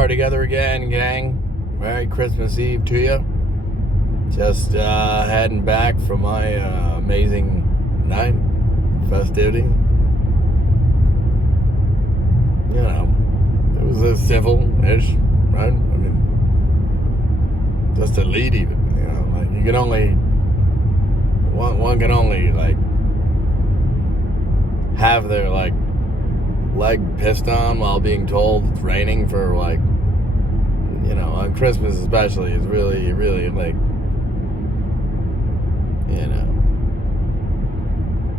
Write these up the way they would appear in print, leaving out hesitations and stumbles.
are together again, gang. Merry Christmas Eve to you. Just heading back from my amazing night, festivity. You know, it was a civil-ish, right? I mean, just a lead even, you know. Like, you can only, one can only, like, have their, like, leg pissed on while being told it's raining for, like, you know, on Christmas especially, is really, really, like, you know,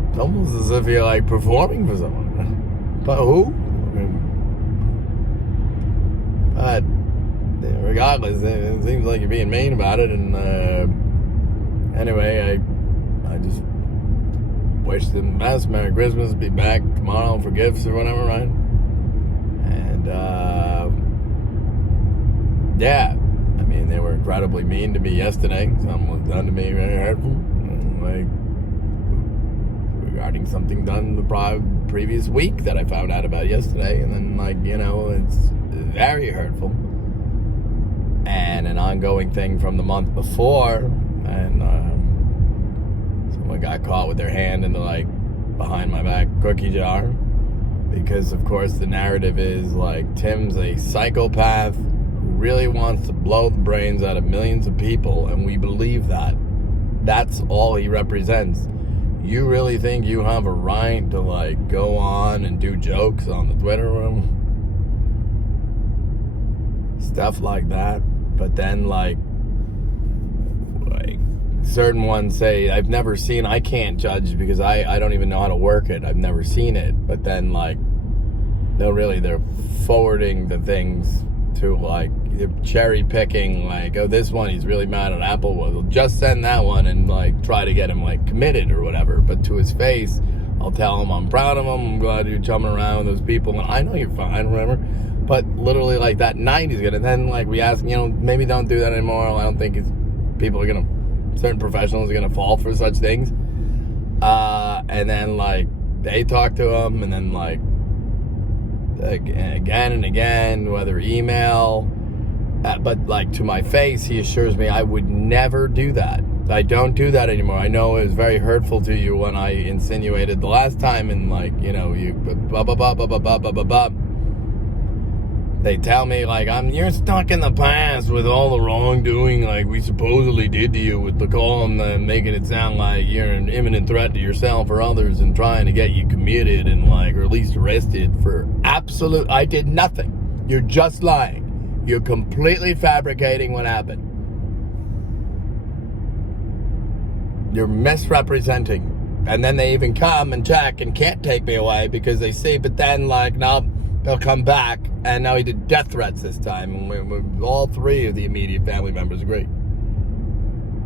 it's almost as if you're, like, performing for someone. But who? I mean, but regardless, it seems like you're being mean about it, and anyway, I just wish them the best. Merry Christmas. Be back tomorrow for gifts or whatever, right? And yeah, I mean, they were incredibly mean to me yesterday. Something was done to me very hurtful, like regarding something done the previous week that I found out about yesterday, and then, like, you know, it's very hurtful, and an ongoing thing from the month before, and someone got caught with their hand in the, like, behind my back cookie jar, because of course the narrative is, like, Tim's a psychopath who really wants to blow the brains out of millions of people, and we believe that. That's all he represents. You really think you have a right to, like, go on and do jokes on the Twitter room? Stuff like that. But then, like certain ones say, I've never seen, I can't judge because I don't even know how to work it. I've never seen it. But then, like, they're forwarding the things to, like, cherry picking, like, oh, this one he's really mad at Apple. Well, just send that one and, like, try to get him, like, committed or whatever. But to his face, I'll tell him I'm proud of him. I'm glad you're chumming around with those people. And I know you're fine, remember? But literally, like, that night he's gonna, then, like, we ask, you know, maybe don't do that anymore. I don't think people are gonna, certain professionals are gonna fall for such things. And then, like, they talk to him, and then, like, again and again, whether email, but, like, to my face, he assures me I would never do that. I don't do that anymore. I know it was very hurtful to you when I insinuated the last time, and, like, you know, you blah blah blah blah blah blah blah blah blah. They tell me, like, you're stuck in the past with all the wrongdoing, like, we supposedly did to you with the call, and making it sound like you're an imminent threat to yourself or others, and trying to get you committed and, like, or at least arrested for absolute. I did nothing. You're just lying. You're completely fabricating what happened. You're misrepresenting. And then they even come and check and can't take me away because they see, but then, like, no, they'll come back. And now he did death threats this time. And all three of the immediate family members agree.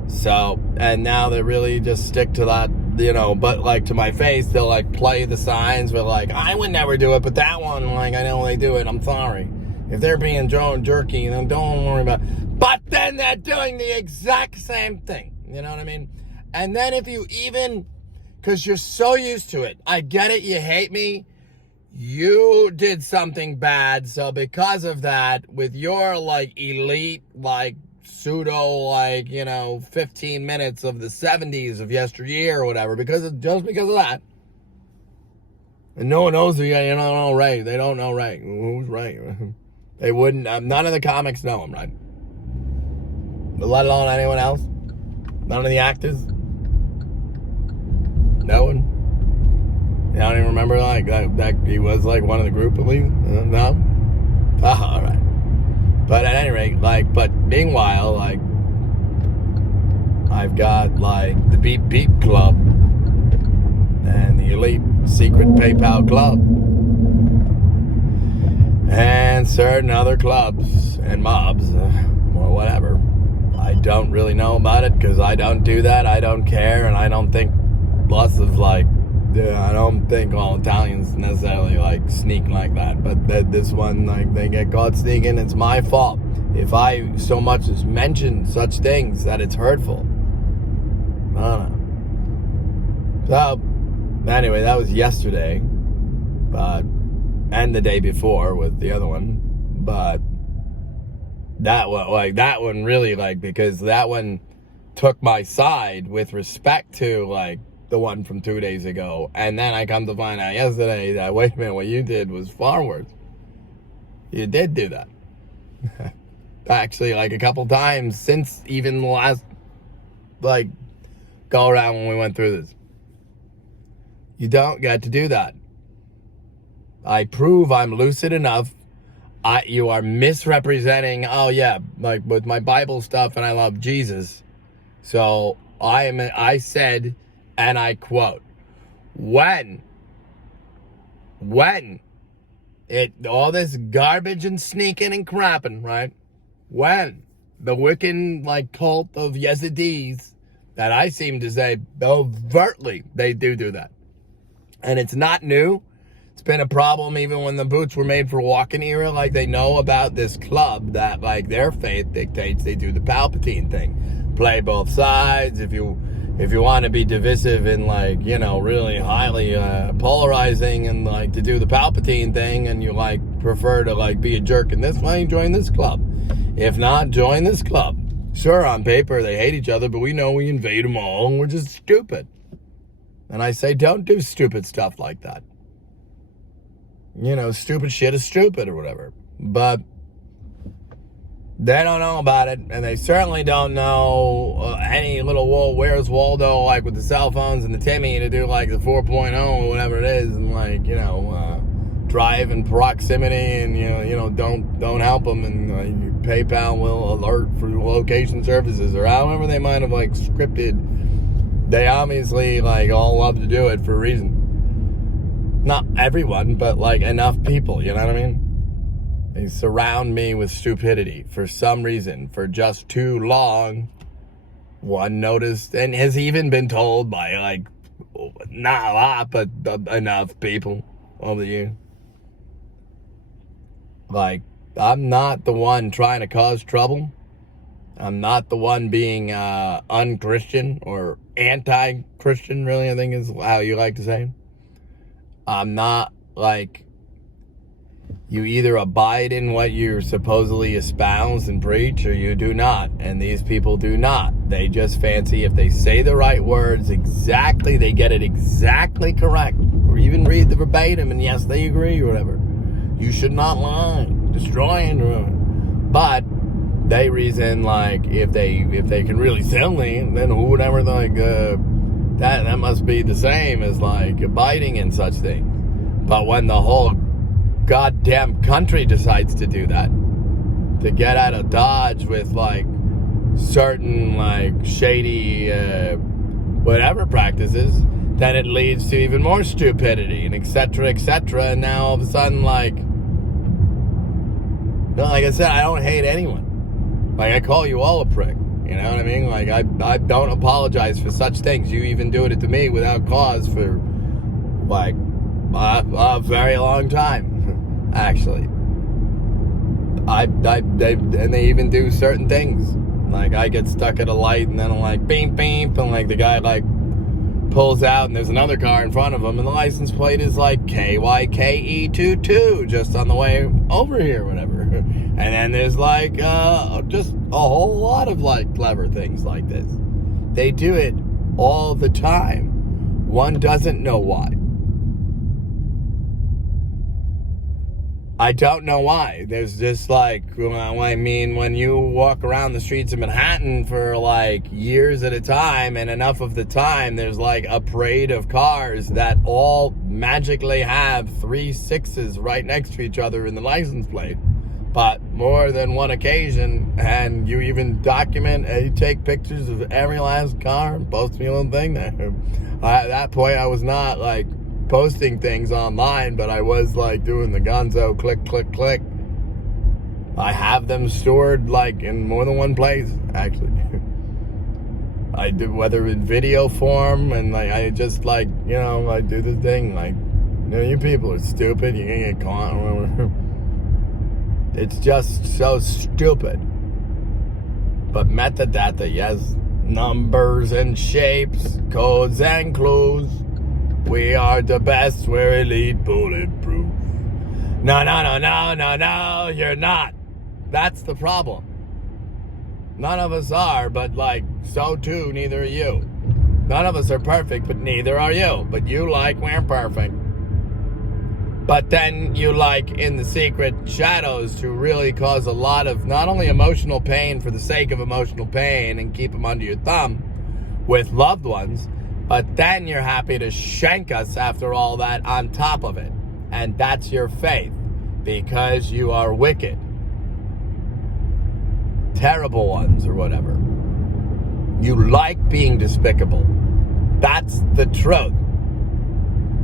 So, and now they really just stick to that, you know, but, like, to my face, they'll, like, play the signs with, like, I would never do it, but that one, like, I know they do it, I'm sorry. If they're being jerky, then don't worry about it. But then they're doing the exact same thing. You know what I mean? And then if you even, because you're so used to it, I get it, you hate me. You did something bad, so because of that, with your, like, elite, like, pseudo, like, you know, 15 minutes of the 70s of yesteryear or whatever, just because of that, and no one knows who you don't know Ray. They don't know Ray. Who's Ray? They wouldn't, none of the comics know him, right? Let alone anyone else? None of the actors? No one? You don't even remember, like, that he was, like, one of the group, at least? No? Oh, all right. But at any rate, like, but meanwhile, like, I've got, like, the Beep Beep Club and the Elite Secret PayPal Club and certain other clubs and mobs or whatever. I don't really know about it because I don't do that. I don't care, and I don't think lots of, like, I don't think all Italians necessarily, like, sneak like that. But this one, like, they get caught sneaking. It's my fault if I so much as mention such things that it's hurtful. I don't know. So, anyway, that was yesterday. And the day before with the other one. But That one, like that one really, like, because that one took my side with respect to like the one from 2 days ago. And then I come to find out yesterday that, wait a minute, what you did was far worse. You did do that. Actually, like a couple times since even the last, like, go around when we went through this. You don't get to do that. I prove I'm lucid enough. You are misrepresenting, oh yeah, like with my Bible stuff, and I love Jesus. So I said, and I quote, when all this garbage and sneaking and crapping, right? When the Wiccan, like, cult of Yazidis, that I seem to say overtly, they do that. And it's not new. It's been a problem even when the boots were made for walking era. Like, they know about this club that, like, their faith dictates they do the Palpatine thing. Play both sides. If you want to be divisive and, like, you know, really highly polarizing and, like, to do the Palpatine thing, and you, like, prefer to, like, be a jerk in this way, join this club. If not, join this club. Sure, on paper they hate each other, but we know we invade them all and we're just stupid. And I say, don't do stupid stuff like that. You know, stupid shit is stupid or whatever. But they don't know about it, and they certainly don't know any little Where's Waldo, like with the cell phones and the Timmy, to do like the 4.0 or whatever it is, and like, you know, drive in proximity, and you know, don't help them, and PayPal will alert for location services, or however they might have like scripted. They obviously like all love to do it for a reason. Not everyone, but like enough people, you know what I mean? They surround me with stupidity for some reason, for just too long. One noticed, and has even been told by, like, not a lot, but enough people over the years. Like, I'm not the one trying to cause trouble. I'm not the one being unchristian or anti-Christian, really, I think is how you like to say. I'm not like, you either abide in what you supposedly espouse and preach, or you do not. And these people do not. They just fancy if they say the right words exactly, they get it exactly correct, or even read the verbatim, and yes, they agree or whatever. You should not lie, destroy and ruin. But they reason like if they can really sell me, then who would ever like that must be the same as like abiding in such things. But when the whole goddamn country decides to do that, to get out of Dodge with like certain like shady whatever practices, then it leads to even more stupidity and etc. And now all of a sudden, like I said, I don't hate anyone. Like, I call you all a prick. You know what I mean? Like, I don't apologize for such things. You even do it to me without cause for, like, a very long time, actually. They even do certain things. Like, I get stuck at a light, and then I'm like, beep, beep, and, like, the guy, like, pulls out, and there's another car in front of him, and the license plate is, like, KYKE22, just on the way over here, whatever. And then there's like just a whole lot of like clever things like this. They do it all the time. One doesn't know why. I don't know why. There's just like, I mean, when you walk around the streets of Manhattan for like years at a time, and enough of the time, there's like a parade of cars that all magically have 3 6s right next to each other in the license plate. But more than one occasion, and you even document and you take pictures of every last car and post me a little thing there. At that point, I was not like posting things online, but I was like doing the gonzo click, click, click. I have them stored like in more than one place, actually. I do, whether in video form, and like I just like, you know, I do the thing like, you know, you people are stupid, you're gonna get caught or whatever. It's just so stupid. But metadata, yes. Numbers and shapes, codes and clues. We are the best, we're elite, bulletproof. No, you're not. That's the problem. None of us are, but like, so too, neither are you. None of us are perfect, but neither are you. But you like we're perfect. But then you like in the secret shadows to really cause a lot of not only emotional pain for the sake of emotional pain and keep them under your thumb with loved ones, but then you're happy to shank us after all that on top of it. And that's your faith, because you are wicked. Terrible ones or whatever. You like being despicable. That's the truth.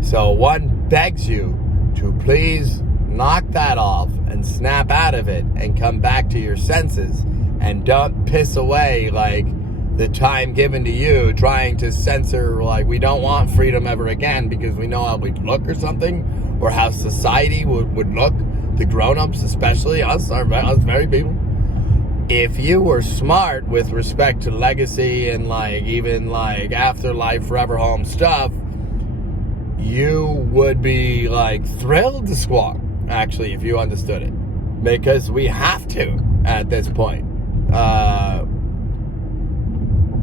So one begs you to please knock that off and snap out of it and come back to your senses, and don't piss away like the time given to you trying to censor, like, we don't want freedom ever again because we know how we'd look or something, or how society would look, the grown-ups, especially us very people. If you were smart with respect to legacy and like even like afterlife, forever home stuff, you would be like thrilled to squawk, actually, if you understood it, because we have to at this point.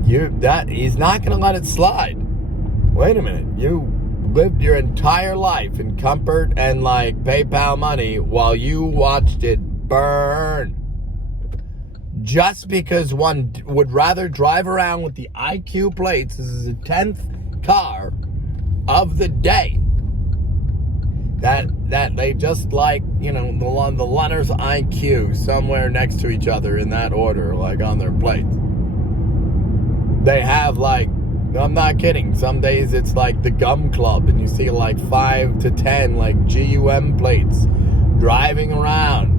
He's not going to let it slide. Wait a minute, you lived your entire life in comfort and like PayPal money while you watched it burn. Just because one would rather drive around with the IQ plates, this is the 10th car of the day, that they just like, you know, the letters IQ somewhere next to each other in that order, like on their plates. They have like, I'm not kidding, some days it's like the gum club and you see like 5 to 10 like GUM plates driving around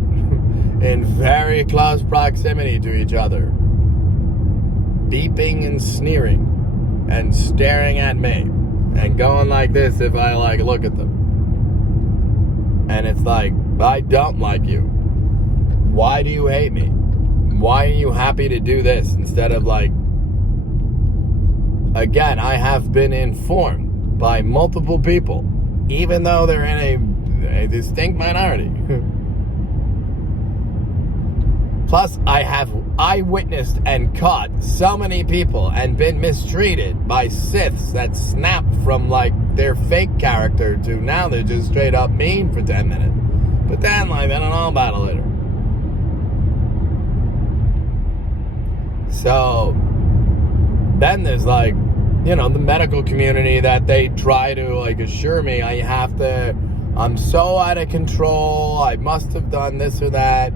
in very close proximity to each other, beeping and sneering and staring at me and going like this if I like look at them. And it's like, I don't like you. Why do you hate me? Why are you happy to do this instead of like, again, I have been informed by multiple people, even though they're in a distinct minority. Plus, I have eyewitnessed and caught so many people and been mistreated by Siths that snapped from like their fake character to now they're just straight up mean for 10 minutes. But then like, they don't know about it later. So then there's like, you know, the medical community that they try to like assure me I'm so out of control, I must have done this or that.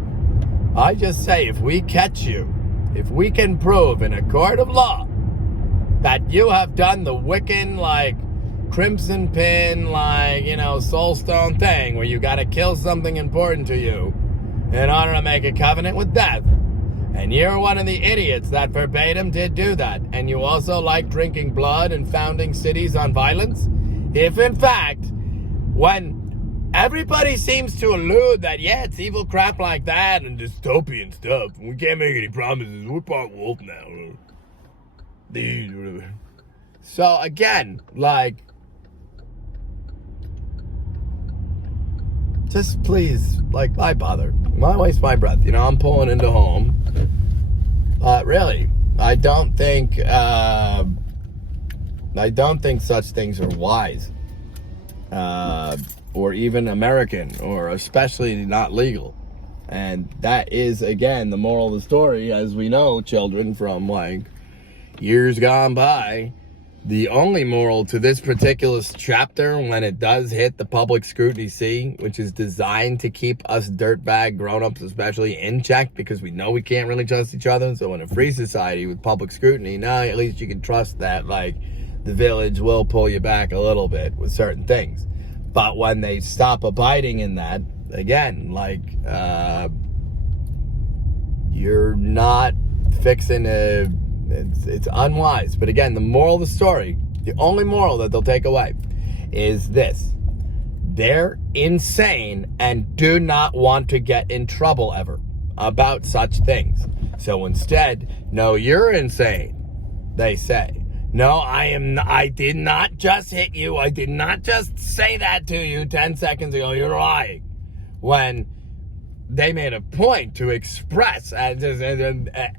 I just say, if we catch you, if we can prove in a court of law that you have done the Wiccan, like, crimson pin, like, you know, soul stone thing where you got to kill something important to you in order to make a covenant with death, and you're one of the idiots that verbatim did do that, and you also like drinking blood and founding cities on violence, if in fact, when everybody seems to allude that, yeah, it's evil crap like that and dystopian stuff, we can't make any promises, we're part wolf now. So again, like, just please, like, why bother? Why waste my breath? You know, I'm pulling into home. Really, I don't think such things are wise. Or even American, or especially not legal. And that is, again, the moral of the story, as we know, children, from like years gone by. The only moral to this particular chapter, when it does hit the public scrutiny C, which is designed to keep us dirtbag grown-ups especially in check, because we know we can't really trust each other. So in a free society with public scrutiny, now at least you can trust that like the village will pull you back a little bit with certain things. But when they stop abiding in that, again, like, you're not fixing it's unwise. But again, the moral of the story, the only moral that they'll take away is this. They're insane and do not want to get in trouble ever about such things. So instead, no, you're insane, they say. No, I did not just hit you. I did not just say that to you 10 seconds ago. You're lying. When they made a point to express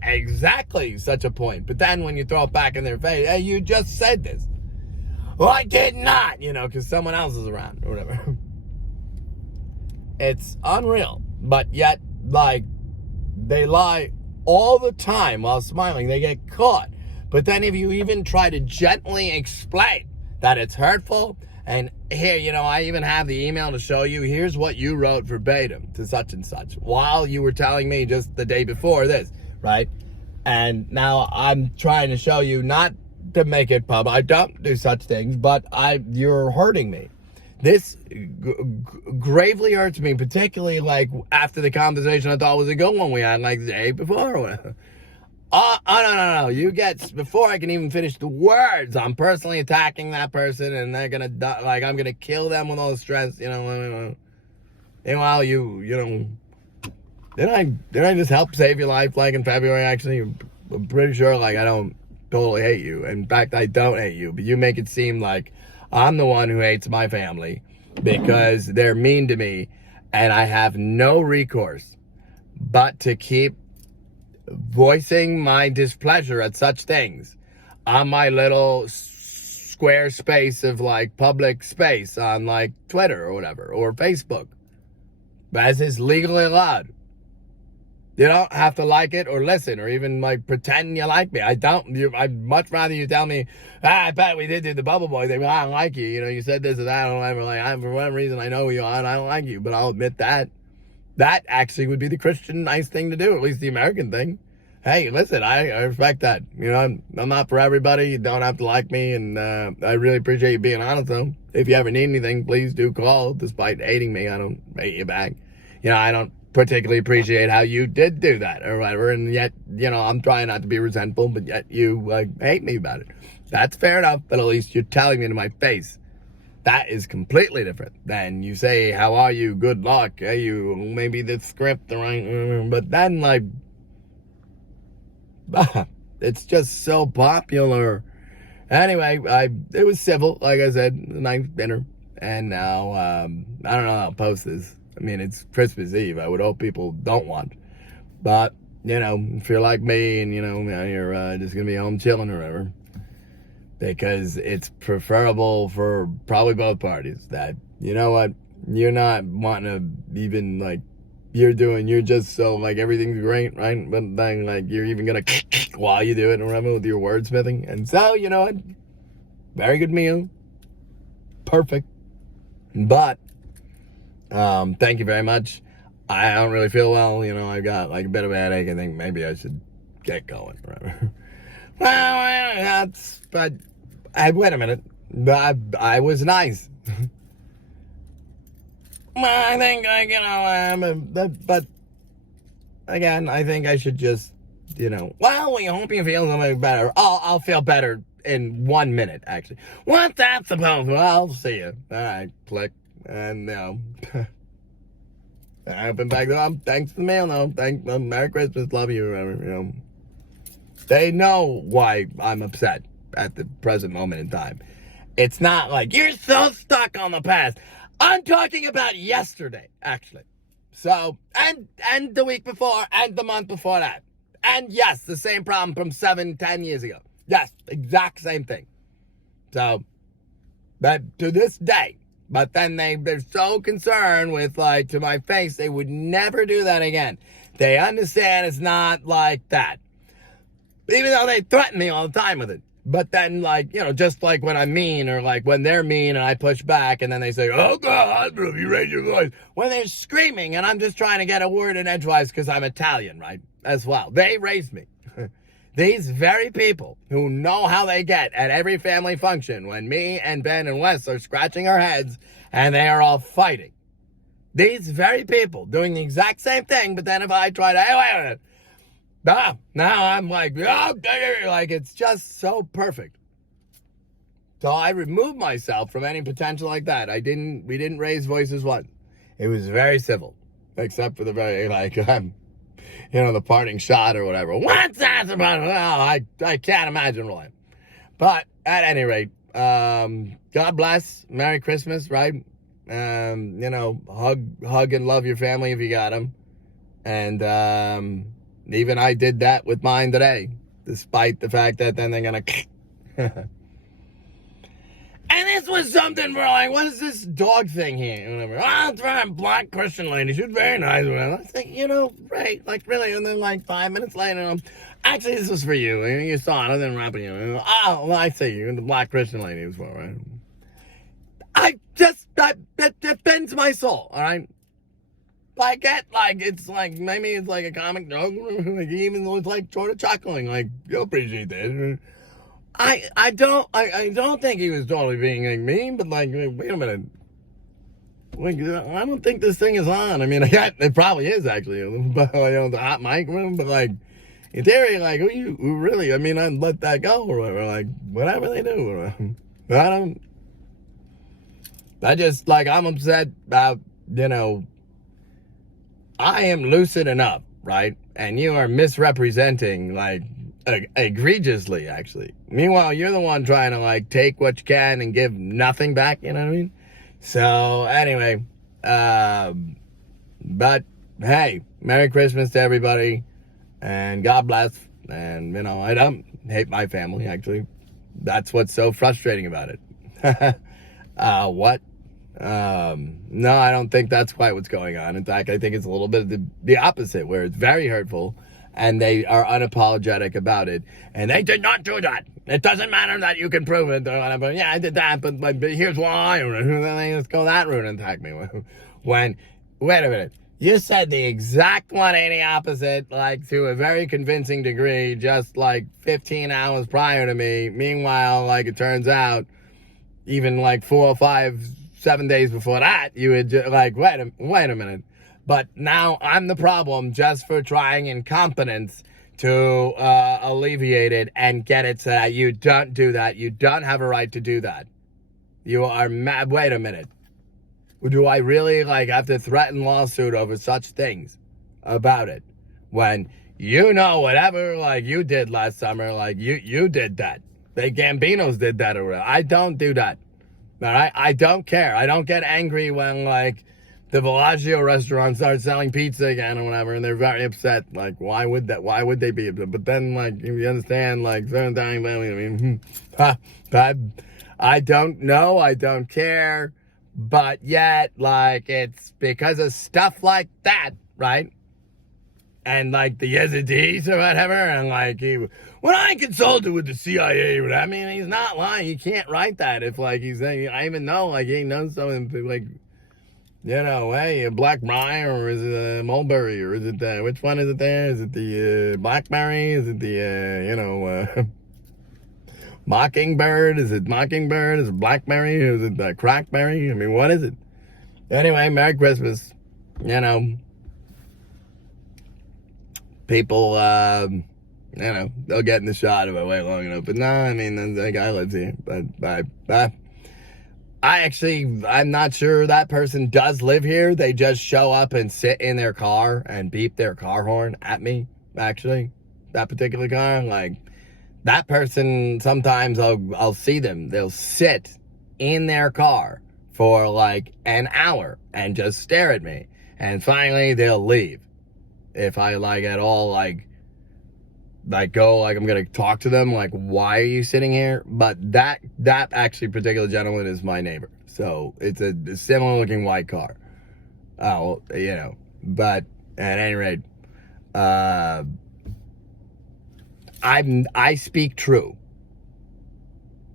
exactly such a point. But then when you throw it back in their face, hey, you just said this. Well, I did not, because someone else is around or whatever. It's unreal. But yet, they lie all the time while smiling. They get caught. But then if you even try to gently explain that it's hurtful, and here, I even have the email to show you, here's what you wrote verbatim to such and such, while you were telling me just the day before this, right? And now I'm trying to show you not to make it public. I don't do such things, but you're hurting me. This gravely hurts me, particularly after the conversation I thought was a good one we had the day before or whatever. Oh, no. You get, before I can even finish the words, I'm personally attacking that person and they're gonna die, I'm gonna kill them with all the stress, Meanwhile, did I just help save your life, in February, actually? I'm pretty sure, I don't totally hate you. In fact, I don't hate you, but you make it seem like I'm the one who hates my family because they're mean to me and I have no recourse but to keep voicing my displeasure at such things on my little square space of public space on Twitter or whatever, or Facebook, as is legally allowed. You don't have to like it or listen or even pretend you like me. I don't. I'd much rather you tell me, I bet we did do the bubble boy thing. Well, I don't like you. You said this or that. I don't ever for whatever reason I know who you are and I don't like you. But I'll admit that. That actually would be the Christian nice thing to do, at least the American thing. Hey, listen, I respect that. I'm not for everybody. You don't have to like me, and I really appreciate you being honest, though. If you ever need anything, please do call. Despite hating me, I don't hate you back. I don't particularly appreciate how you did do that or whatever, and yet, I'm trying not to be resentful, but yet you hate me about it. That's fair enough, but at least you're telling me to my face. That is completely different than you say, how are you, good luck, hey, you, maybe the script, the right, but then, it's just so popular. Anyway, it was civil, like I said, the nice dinner, and now, I don't know how I'll post this. It's Christmas Eve. I would hope people don't watch, but, if you're like me and, you're just gonna be home chilling or whatever, because it's preferable for probably both parties that, what, you're not wanting to even, you're just so, everything's great, right? But then, you're even gonna while you do it, remember, with your wordsmithing. And so, what, very good meal. Perfect. But, thank you very much. I don't really feel well, I've got, a bit of a headache. I think maybe I should get going, right? Well, but wait a minute. I was nice. I think, but again, I think I should just, well, we hope you feel something better. I'll feel better in 1 minute, actually. What's that supposed to? Well, I'll see you. All right, click. And, I open back up. Thanks for the mail, no. Merry Christmas, love you, whatever, They know why I'm upset at the present moment in time. It's not you're so stuck on the past. I'm talking about yesterday, actually. So, and the week before, and the month before that. And yes, the same problem from 7-10 years ago. Yes, exact same thing. So, but to this day, but then they're so concerned with, to my face, they would never do that again. They understand it's not like that. Even though they threaten me all the time with it. But then, just when I'm mean or when they're mean and I push back and then they say, oh, God, you raise your voice. When they're screaming and I'm just trying to get a word in edgewise because I'm Italian, right, as well. They raised me. These very people who know how they get at every family function when me and Ben and Wes are scratching our heads and they are all fighting. These very people doing the exact same thing, but then if I try to, hey, wait a minute. Now I'm it's just so perfect. So I removed myself from any potential like that. We didn't raise voices once. It was very civil, except for the very, the parting shot or whatever. What's that about? Well, I can't imagine really. But at any rate, God bless. Merry Christmas, right? Hug and love your family if you got them. And even I did that with mine today, despite the fact that then they're going to... And this was something where, like, what is this dog thing here? Whatever. Oh, it's from a black Christian lady. She was very nice. I was like, right, like, really? And then, like, 5 minutes later, actually, this was for you. You saw it. I didn't rap you. Oh, well, I see you. The black Christian lady was for, right? That bends my soul, all right? I get, like, it's like, maybe it's like a comic joke. Like, he even was, like, sort of chuckling. Like, you'll appreciate this. I don't think he was totally being like mean, but like, wait a minute. Like, I don't think this thing is on. I mean, it probably is actually, but the hot mic room. But like, in theory, like, who really? I mean, I'd let that go or whatever. Like, whatever they do. But I just like, I'm upset about, I am lucid enough, right? And you are misrepresenting, like, egregiously, actually. Meanwhile, you're the one trying to, like, take what you can and give nothing back, you know what I mean? So, anyway, but, hey, Merry Christmas to everybody, and God bless, and, I don't hate my family, actually. That's what's so frustrating about it. What? No, I don't think that's quite what's going on. In fact, I think it's a little bit of the opposite, where it's very hurtful, and they are unapologetic about it. And they did not do that. It doesn't matter that you can prove it or whatever. Yeah, I did that, but here's why. Then they just go that route and attack me. When, wait a minute. You said the exact 180 opposite, like, to a very convincing degree, just, like, 15 hours prior to me. Meanwhile, like, it turns out, even, like, 4 or 5, 7 days before that, you would just, like, wait a minute. But now I'm the problem just for trying incompetence to alleviate it and get it so that you don't do that. You don't have a right to do that. You are mad. Wait a minute. Do I really, like, have to threaten lawsuit over such things about it? When whatever, like, you did last summer, like, you did that. The Gambinos did that or whatever. I don't do that. All right? I don't care. I don't get angry when, like, the Bellagio restaurant starts selling pizza again or whatever, and they're very upset. Like, why would they be upset? But then, like, if you understand, like, certain times, I mean, I don't know, I don't care, but yet, like, it's because of stuff like that, right? And, like, the Yazidis or whatever, and, like, when I consulted with the CIA, I mean, he's not lying. He can't write that if, like, he's saying, I even know, like, he knows something, like, hey, a Blackberry, or is it a Mulberry, or is it, which one is it there? Is it the Blackberry? Is it the, Mockingbird? Is it Mockingbird? Is it Blackberry? Is it Crackberry? I mean, what is it? Anyway, Merry Christmas. People, they'll get in the shot if I wait long enough. But no, I mean, the guy lives here. But I'm not sure that person does live here. They just show up and sit in their car and beep their car horn at me, actually. That particular car, like, that person, sometimes I'll see them. They'll sit in their car for, like, an hour and just stare at me. And finally, they'll leave. If I, like, at all, like, go, like, I'm gonna talk to them, like, why are you sitting here? But that actually particular gentleman is my neighbor. So it's a similar looking white car. But at any rate, I speak true.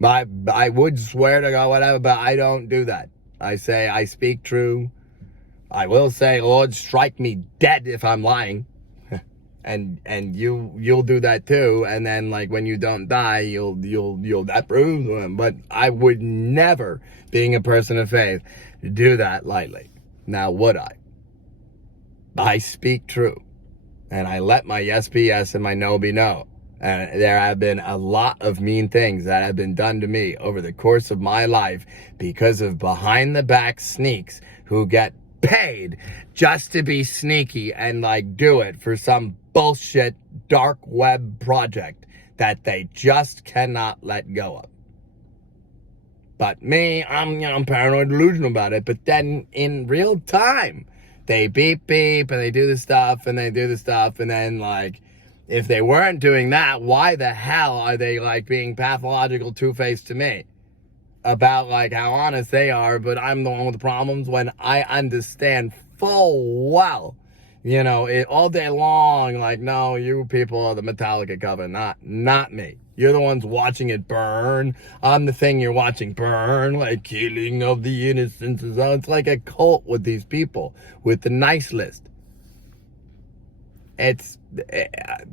I would swear to God, whatever, but I don't do that. I say I speak true. I will say, Lord, strike me dead if I'm lying. And you'll do that too, and then, like, when you don't die, you'll that proves them. But I would never, being a person of faith, do that lightly. Now, would I? I speak true, and I let my yes be yes and my no be no. And there have been a lot of mean things that have been done to me over the course of my life because of behind the back sneaks who get paid just to be sneaky and, like, do it for some bullshit dark web project that they just cannot let go of. But me, I'm paranoid delusional about it. But then in real time, they beep beep and they do this stuff and they do this stuff, and then like, if they weren't doing that, why the hell are they like being pathological two-faced to me about like how honest they are, but I'm the one with the problems, when I understand full well, you know, it all day long, like, no, you people are the Metallica cover, not me. You're the ones watching it burn. I'm the thing you're watching burn, like killing of the innocents. It's like a cult with these people, with the nice list. It's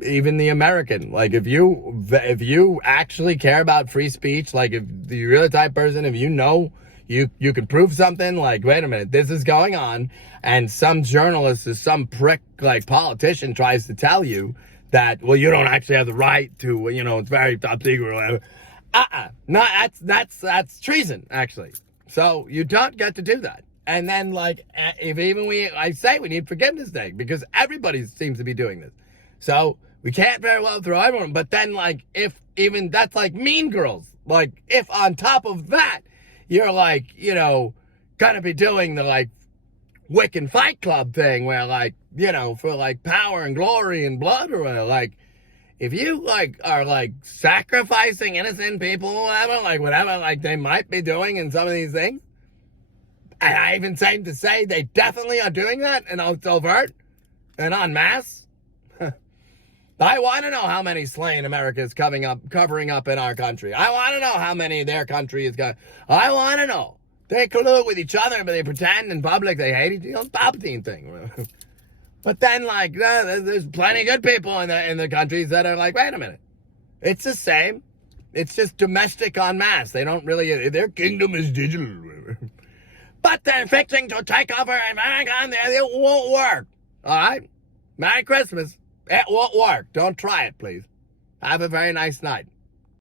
even the American. Like, if you actually care about free speech, like if you're the type of person, if you know you can prove something, like, wait a minute, this is going on, and some journalist or some prick like politician tries to tell you that, well, you don't actually have the right to, you know, it's very top secret or whatever. No, that's treason, actually. So you don't get to do that. And then, like, if even I say we need Forgiveness Day, because everybody seems to be doing this. So we can't very well throw everyone. But then, like, if even that's like Mean Girls, like, if on top of that, you're like, you know, gonna be doing the like Wiccan Fight Club thing where, like, you know, for like power and glory and blood or whatever, like, if you like are like sacrificing innocent people or whatever, like they might be doing in some of these things, and I even seem to say they definitely are doing that, and it's overt and en masse. I want to know how many slain America is covering up in our country. I want to know how many their country is going. I want to know. They collude with each other, but they pretend in public they hate each other. Palpatine thing. But then, like, there's plenty of good people in the countries that are like, wait a minute, it's the same. It's just domestic en masse. They don't really. Their kingdom is digital. But they're fixing to take over America, and it won't work. All right? Merry Christmas. It won't work. Don't try it, please. Have a very nice night.